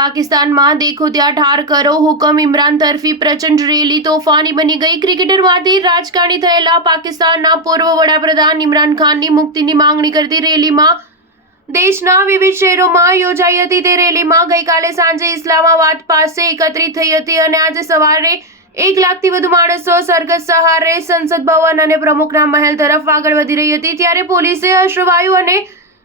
પાકિસ્તાનમાં દેખો ત્યાં ઠાર કરો હુકમ ઇમરાન તરફી પ્રચંડ રેલી તોફાની બની ગઈ। ક્રિકેટરમાંથી રાજકારણી થયેલા પાકિસ્તાનના પૂર્વ વડાપ્રધાન ઇમરાન ખાનની મુક્તિની માંગણી કરતી રેલીમાં દેશના વિવિધ શહેરોમાં યોજાઈ હતી। તે રેલીમાં ગઈકાલે સાંજે ઇસ્લામાબાદ પાસે એકત્રિત થઈ હતી અને આજે સવારે 1 લાખથી વધુ માણસો સરઘસ સહારે સંસદ ભવન અને પ્રમુખના મહેલ તરફ આગળ વધી રહી હતી। ત્યારે પોલીસે અશ્રુવાયુ અને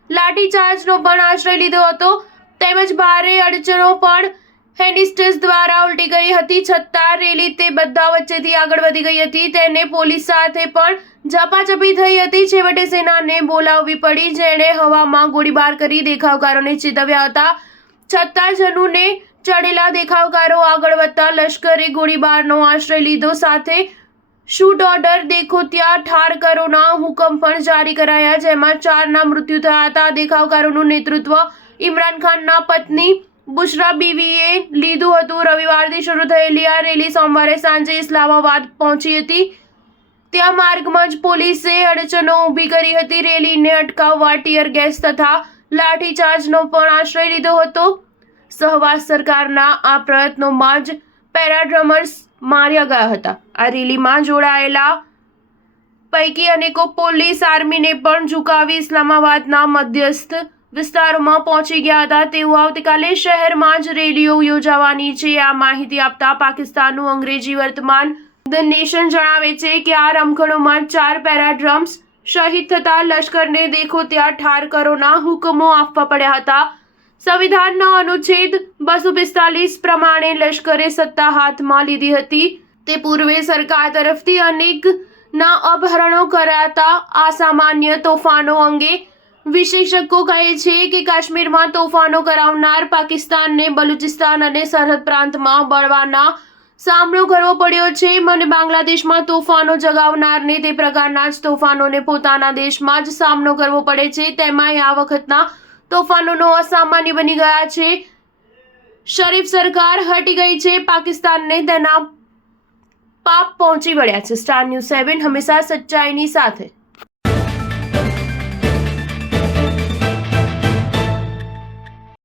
લાઠીચાર્જનો પણ આશ્રય લીધો હતો તેમજ ભારે અડચણો પણ હેન્ડસ્ટેસ દ્વારા ઉલટી કરી હતી। છતાં રેલી તે બધા વચ્ચેથી આગળ વધી ગઈ હતી। તેને પોલીસ સાથે પણ ઝપાઝપી થઈ હતી। છેવટે સેનાને બોલાવવી પડી જેણે હવામાં ગોળીબાર કરી દેખાવકારોને ચેતવ્યા હતા। છતાં જનૂને ચડેલા દેખાવકારો આગળ વધતા લશ્કરે ગોળીબારનો આશ્રય લીધો। સાથે શૂટ ઓર્ડર દેખો ત્યાં ઠાર કરોના હુકમ પણ જારી કરાયા જેમાં 4ના મૃત્યુ થયા હતા। દેખાવકારોનું નેતૃત્વ ઇમરાન ખાનના પત્ની બુશરા બીવીએ લીધું હતું। રવિવારથી શરૂ થયેલી આ રેલી સોમવારે સાંજે ઇસ્લામાબાદ પહોંચી હતી। ત્યાં માર્ગમાં જ પોલીસે અડચણો ઊભી કરી હતી। રેલીને અટકાવવા ટીયર ગેસ તથા લાઠીચાર્જનો પણ આશ્રય લીધો હતો। સહવાસ સરકારના આ પ્રયત્નોમાં જ પેરાડ્રમર્સ માર્યા ગયા હતા। આ રેલીમાં જોડાયેલા પૈકી અનેકો પોલીસ આર્મીને પણ ઝુકાવી ઇસ્લામાબાદના મધ્યસ્થ વિસ્તારોમાં પહોંચી ગયા હતા। તેઓ આવતીકાલે શહેરમાં જ રેલીઓ યોજાવાની છે। આ માહિતી આપતા પાકિસ્તાનનું અંગ્રેજી વર્તમાન ધ નેશન જણાવે છે કે આ રમખણોમાં 4 પેરાડ્રમ્સ શહીદ થતા લશ્કરને દેખો ત્યાં ઠાર કરોના હુકમો આપવા પડ્યા હતા। સંવિધાનના અનુચ્છેદ 245 પ્રમાણે લશ્કરે સત્તા હાથમાં લીધી હતી। તે પૂર્વે સરકાર તરફથી અનેકના અપહરણો કરાતા અસામાન્ય તોફાનો અંગે વિશેષજ્ઞો કહે છે કે કાશ્મીરમાં તોફાનો કરાવનાર પાકિસ્તાનને બલુચિસ્તાન અને સરહદ પ્રાંતમાં બળવાના સામનો કરવો પડ્યો છે અને બાંગ્લાદેશમાં તોફાનો જગાવનારને તે પ્રકારના જ તોફાનોને પોતાના દેશમાં જ સામનો કરવો પડે છે। તેમાંય આ વખતના તોફાનોનો અસામાન્ય બની ગયા છે। શરીફ સરકાર હટી ગઈ છે। પાકિસ્તાનને તેના પાપ પહોંચી વળ્યા છે। સ્ટાર ન્યૂઝ 7 હંમેશા સચ્ચાઈની સાથે।